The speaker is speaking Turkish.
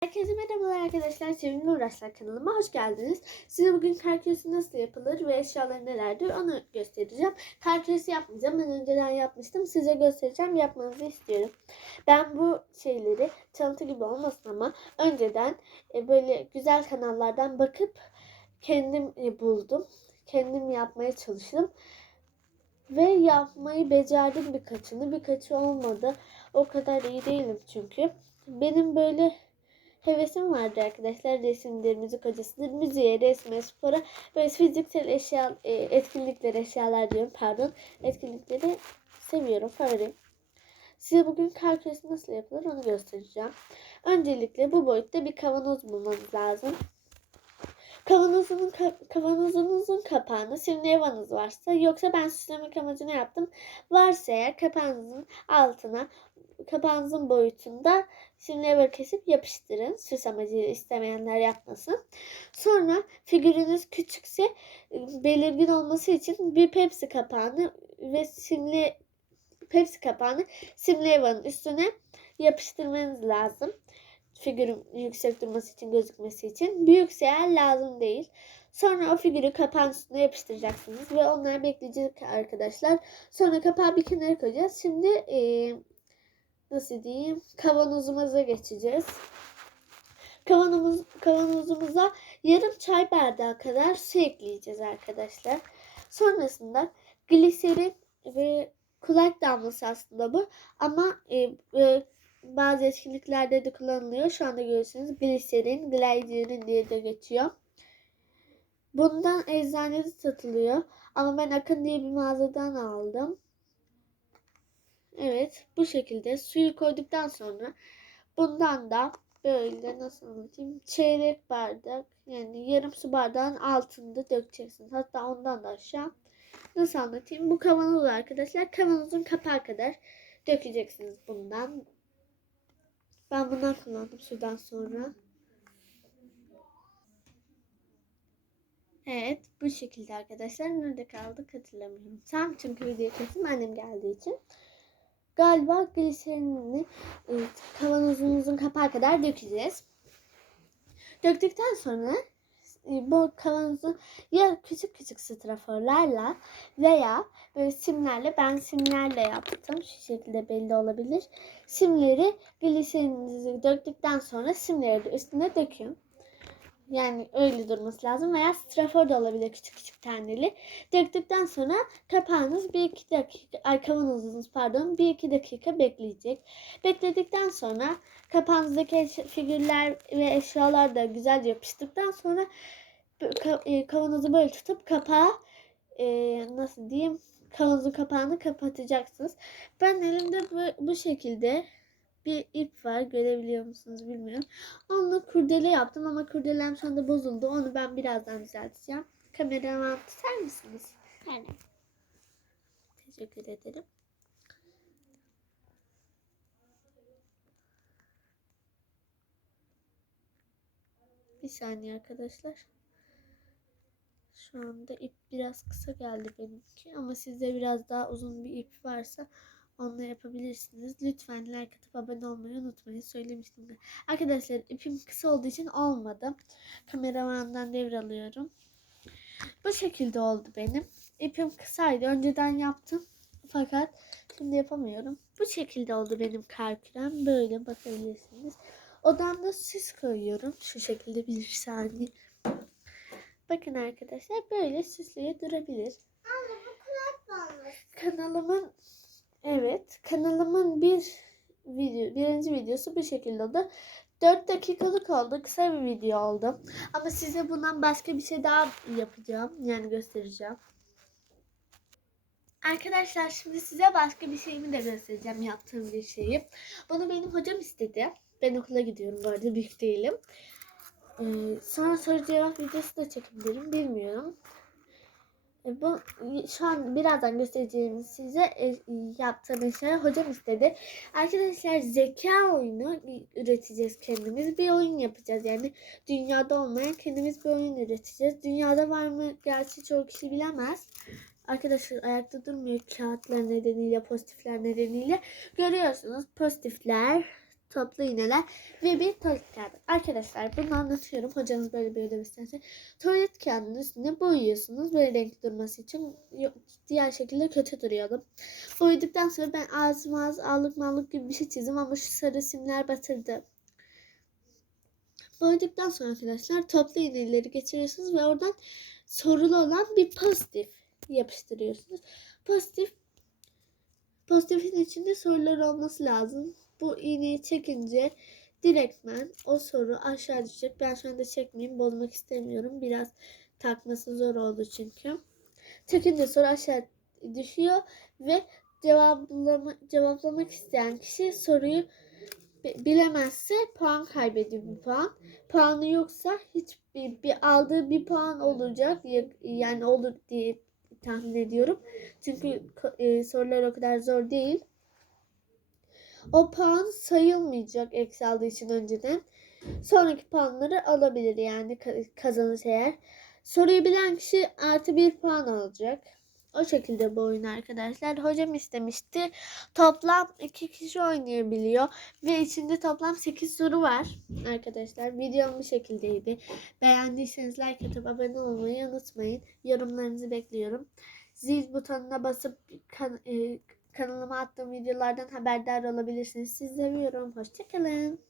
Herkese merhabalar arkadaşlar. Sevimli Uğraşlar kanalıma hoş geldiniz. Size bugün kar küresi nasıl yapılır ve eşyaları nelerdir onu göstereceğim. Kar küresi yapmayacağım. Ben önceden yapmıştım. Size göstereceğim. Yapmanızı istiyorum. Ben bu şeyleri çalıntı gibi olmasın ama önceden e, böyle güzel kanallardan bakıp kendim e, buldum. Kendim yapmaya çalıştım. Ve yapmayı becerdim birkaçını. Birkaçı olmadı. O kadar iyi değilim çünkü. Benim böyle hevesim vardı arkadaşlar. Resimdir, müzik hocasıdır, müziğe, resme, spora böyle fiziksel eşya, e, etkinlikler, eşyalar diyorum pardon. Etkinlikleri seviyorum, favorim. Size bugün kar küresi nasıl yapılır onu göstereceğim. Öncelikle bu boyutta bir kavanoz bulmanız lazım. Kavanozunun, ka- kavanozunuzun kapağını simli evanız varsa yoksa ben süslemek amacına yaptım. Varsa eğer kapağınızın altına kapağınızın boyutunda simli eva kesip yapıştırın. Süs amacıyla istemeyenler yapmasın. Sonra figürünüz küçükse belirgin olması için bir Pepsi kapağını ve simli Pepsi kapağını simli evanın üstüne yapıştırmanız lazım figürün yüksek durması için gözükmesi için. Büyükse eğer lazım değil. Sonra o figürü kapağın üstüne yapıştıracaksınız ve onlar bekleyecek arkadaşlar. Sonra kapağı bir kenara koyacağız. Şimdi eee, nasıl diyeyim kavanozumuza geçeceğiz. Kavanozumuz, kavanozumuza yarım çay bardağı kadar su ekleyeceğiz arkadaşlar. Sonrasında gliserin ve kulak damlası aslında bu. Ama e, e, bazı etkinliklerde de kullanılıyor. Şu anda görüyorsunuz gliserin, glicerin diye de geçiyor. Bundan eczanede satılıyor. Ama ben Akın diye bir mağazadan aldım. Evet bu şekilde suyu koyduktan sonra bundan da böyle nasıl anlatayım çeyrek bardak yani yarım su bardağın altında dökeceksiniz. Hatta ondan da aşağı. Nasıl anlatayım? Bu kavanoz arkadaşlar. Kavanozun kapağı kadar dökeceksiniz bundan. Ben bundan kullandım sudan sonra. Evet bu şekilde arkadaşlar. Nerede kaldık hatırlamıyorum. Tam çünkü video kesim annem geldiği için. Galiba gliserinini e, kavanozunuzun kapağı kadar dökeceğiz. Döktükten sonra bu kavanozu ya küçük küçük straforlarla veya böyle simlerle ben simlerle yaptım. Şu şekilde belli olabilir. Simleri gliserinizi döktükten sonra simleri de üstüne dökün. Yani öyle durması lazım veya strafor da olabilir küçük küçük taneli. Döktükten sonra kapağınız 1-2 dakika, ay kavanozunuz pardon 1-2 dakika bekleyecek. Bekledikten sonra kapağınızdaki figürler ve eşyalar da güzelce yapıştıktan sonra e, kavanozu böyle tutup kapağı e, nasıl diyeyim kavanozun kapağını kapatacaksınız. Ben elimde bu, bu şekilde bir ip var. Görebiliyor musunuz bilmiyorum. Onunla kurdele yaptım ama kurdelem şu anda bozuldu. Onu ben birazdan düzelteceğim. Kameraman tutar mısınız? Aynen. Teşekkür ederim. Bir saniye arkadaşlar. Şu anda ip biraz kısa geldi benimki ama sizde biraz daha uzun bir ip varsa onunla yapabilirsiniz. Lütfen like atıp abone olmayı unutmayın. Söylemiştim de. Arkadaşlar ipim kısa olduğu için olmadı. Kameramandan devralıyorum. Bu şekilde oldu benim. İpim kısaydı. Önceden yaptım. Fakat şimdi yapamıyorum. Bu şekilde oldu benim kar kürem. Böyle bakabilirsiniz. Odamda süs koyuyorum. Şu şekilde bir saniye. Bakın arkadaşlar böyle süslüye durabilir. Anne bu kulak. Kanalımın evet kanalımın bir video birinci videosu bu şekilde oldu. 4 dakikalık oldu. Kısa bir video oldu. Ama size bundan başka bir şey daha yapacağım. Yani göstereceğim. Arkadaşlar şimdi size başka bir şeyimi de göstereceğim. Yaptığım bir şeyi. Bunu benim hocam istedi. Ben okula gidiyorum bu arada büyük değilim. Ee, sonra soru cevap videosu da çekebilirim. Bilmiyorum. E, Bu şu an birazdan göstereceğim size e, yaptığım şey hocam istedi. Arkadaşlar zeka oyunu üreteceğiz kendimiz. Bir oyun yapacağız. Yani dünyada olmayan kendimiz bir oyun üreteceğiz. Dünyada var mı gerçi çoğu kişi bilemez. Arkadaşlar ayakta durmuyor kağıtlar nedeniyle, pozitifler nedeniyle. Görüyorsunuz pozitifler toplu iğneler ve bir tuvalet kağıdı. Arkadaşlar bunu anlatıyorum. Hocanız böyle bir ödev isterse. Tuvalet kağıdının üstüne boyuyorsunuz. Böyle renk durması için. Diğer şekilde kötü duruyordu. Boyadıktan sonra ben ağzım ağız ağlık mallık gibi bir şey çizdim ama şu sarı simler batırdı. Boyadıktan sonra arkadaşlar toplu iğneleri geçiriyorsunuz ve oradan sorulu olan bir pozitif yapıştırıyorsunuz. Pozitif pozitifin içinde sorular olması lazım. Bu iğneyi çekince direktmen o soru aşağı düşecek. Ben şu anda çekmeyeyim. Bozmak istemiyorum. Biraz takması zor oldu çünkü. Çekince soru aşağı düşüyor ve cevaplama, cevaplamak isteyen kişi soruyu bi- bilemezse puan kaybediyor bir puan. Puanı yoksa hiç bir, bir aldığı bir puan olacak Ya- yani olur diye tahmin ediyorum. Çünkü e, sorular o kadar zor değil. O puan sayılmayacak eksi aldığı için önceden. Sonraki puanları alabilir yani ka- kazanırsa eğer. Soruyu bilen kişi artı bir puan alacak. O şekilde bu oyun arkadaşlar. Hocam istemişti. Toplam iki kişi oynayabiliyor. Ve içinde toplam 8 soru var arkadaşlar. Videom bu şekildeydi. Beğendiyseniz like atıp abone olmayı unutmayın. Yorumlarınızı bekliyorum. Zil butonuna basıp kan- e, kanalıma attığım videolardan haberdar olabilirsiniz. Sizi seviyorum. Hoşçakalın.